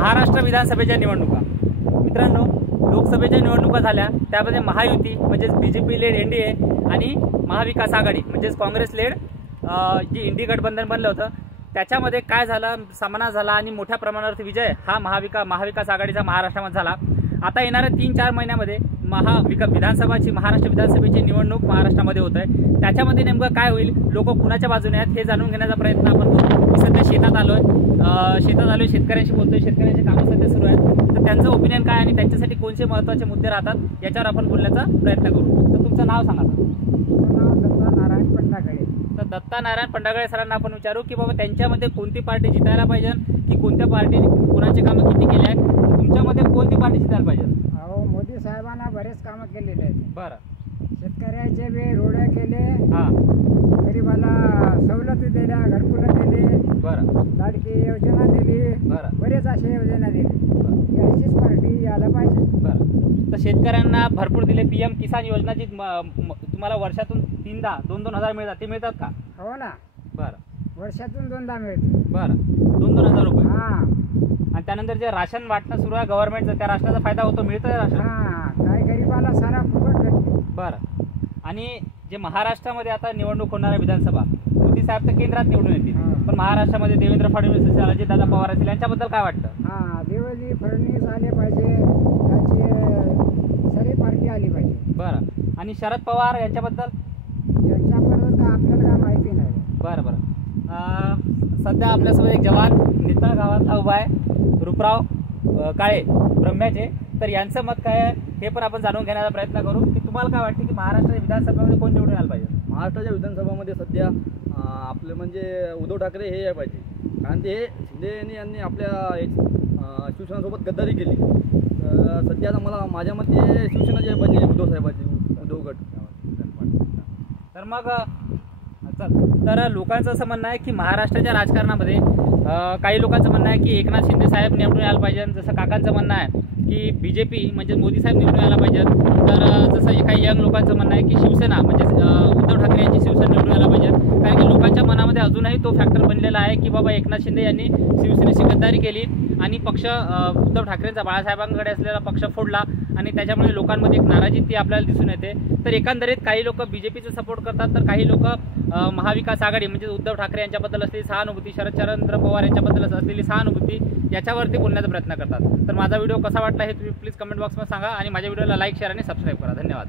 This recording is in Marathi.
महाराष्ट्र विधानसभेच्या निवडणुका मित्रांनो, लोकसभेच्या निवडणुका झाल्या, त्यामध्ये महायुती म्हणजेच बीजेपी लेड एनडीए आणि महाविकास आघाडी म्हणजेच काँग्रेस लेड जी इंडी गठबंधन बनलं होतं त्याच्यामध्ये काय झालं, सामना झाला आणि मोठ्या प्रमाणावर विजय हा महाविकास आघाडीचा महाराष्ट्रामध्ये झाला। आता येणाऱ्या 3-4 महिन्यामध्ये महाराष्ट्र विधानसभेची निवडणूक महाराष्ट्रामध्ये होत आहे। त्याच्यामध्ये नेमकं काय होईल, लोक कुणाच्या बाजूने आहेत हे जाणून घेण्याचा प्रयत्न आपण करू। मी सध्या शेतात आलोय, शेतकऱ्यांशी बोलतोय, शेतकऱ्यांची कामं सध्या सुरू आहेत, तर त्यांचं ओपिनियन काय आणि त्यांच्यासाठी कोणते महत्त्वाचे मुद्दे राहतात याच्यावर आपण बोलण्याचा प्रयत्न करू। तर तुमचं नाव सांगा। तर दत्ता नारायण पंडागळे सरांना आपण विचारू की बाबा त्यांच्यामध्ये कोणती पार्टी जितायला पाहिजे की कोणत्या पार्टीने कुणाचे कामं किती केले आहेत, तुमच्यामध्ये कोणती पार्टी जितायला पाहिजे? अहो, मोदी साहेबांना बरेच कामं केलेले आहेत। बरं, शेतकऱ्याचे बी रोड केले, हां, गरिबाला सवलती दिल्या, घरकुलं दिली, बरं, लाडकी योजना दिली, बरं, बरेच अशा योजना दिली। अशीच पार्टी यायला पाहिजे। बरं। तर शेतकऱ्यांना भरपूर दिले, पीएम किसान योजना जी तुम्हाला वर्षातून 3दा 2,000 मिळतात, ते मिळतात का? हो ना, बरं, वर्षातून 2दा मिळते। बरं, 2,000 रुपये। हां, आणि त्यानंतर जे राशन वाटणं सुरू आहे गव्हर्नमेंटचं, त्या राशनाचा फायदा होतो, मिळतं राशन? हां, काय गरिबाला सारा फुकट भेटते। बरं। आणि जे महाराष्ट्रामध्ये आता निवडणूक होणार आहे विधानसभा, मोदी साहेब तर केंद्रात निवडून येतील, पण महाराष्ट्रामध्ये देवेंद्र फडणवीस असेल, अजितदादा पवार असेल, यांच्याबद्दल काय वाटतं? हां, देवेंद्र फडणवीस आले पाहिजे, त्याची सरी पार्टी आली पाहिजे। बरं। आणि शरद पवार यांच्याबद्दल? यांच्याबद्दल तर आपल्याला काय माहिती नाही। बरं बरं। सध्या आपल्यासोबत एक जवान नितळ गावातला उभा आहे, रूपराव काळे ब्रह्म्याचे, तर यांचं मत काय आहे हे पण आपण जाणून घेण्याचा प्रयत्न करू की तुम्हाला काय वाटते की महाराष्ट्राच्या विधानसभेमध्ये कोण निवडून आलं पाहिजे? महाराष्ट्राच्या विधानसभामध्ये सध्या आपले म्हणजे उद्धव ठाकरे हे यायला पाहिजे, कारण ते शिंदे यांनी आपल्या शिवसेनासोबत गद्दारी केली। सध्या मला माझ्या मते शिवसेना जे पाहिजे उद्धव साहेबांची, उद्धव गट। तर मग तर लोकांचं असं म्हणणं आहे की महाराष्ट्राच्या राजकारणामध्ये काही लोकांचं म्हणणं आहे की एकनाथ शिंदे साहेब निवडून यायला पाहिजे, जसं काकांचं म्हणणं आहे की बीजेपी म्हणजे मोदी साहेब निवडून यायला पाहिजे, तर जसं काही यंग लोकांचं म्हणणं आहे की शिवसेना म्हणजे उद्धव ठाकरे यांची शिवसेना निवडून यायला पाहिजे, कारण की लोकांच्या मनामध्ये अजूनही तो फॅक्टर बनलेला आहे की बाबा एकनाथ शिंदे यांनी शिवसेनेची गद्दारी केली आणि पक्ष उद्धव ठाकरेंचा बाळासाहेबांकडे असलेला पक्ष फोडला आणि त्याच्यामुळे लोकांमध्ये एक नाराजी ती आपल्याला दिसून येते। तर एकंदरीत काही लोक बीजेपीचे सपोर्ट करतात, तर काही लोक महाविकास आघाडी म्हणजे उद्धव ठाकरे यांच्याबद्दल असलेली सहानुभूती, शरदचंद्र पवार यांच्याबद्दल असलेली सहानुभूती याच्यावरती बोलण्याचा प्रयत्न करतात। तर माझा व्हिडिओ कसा वाटला हे तुम्ही प्लीज कमेंट बॉक्समध्ये सांगा आणि माझ्या व्हिडिओला लाईक, शेअर आणि सबस्क्राईब करा। धन्यवाद।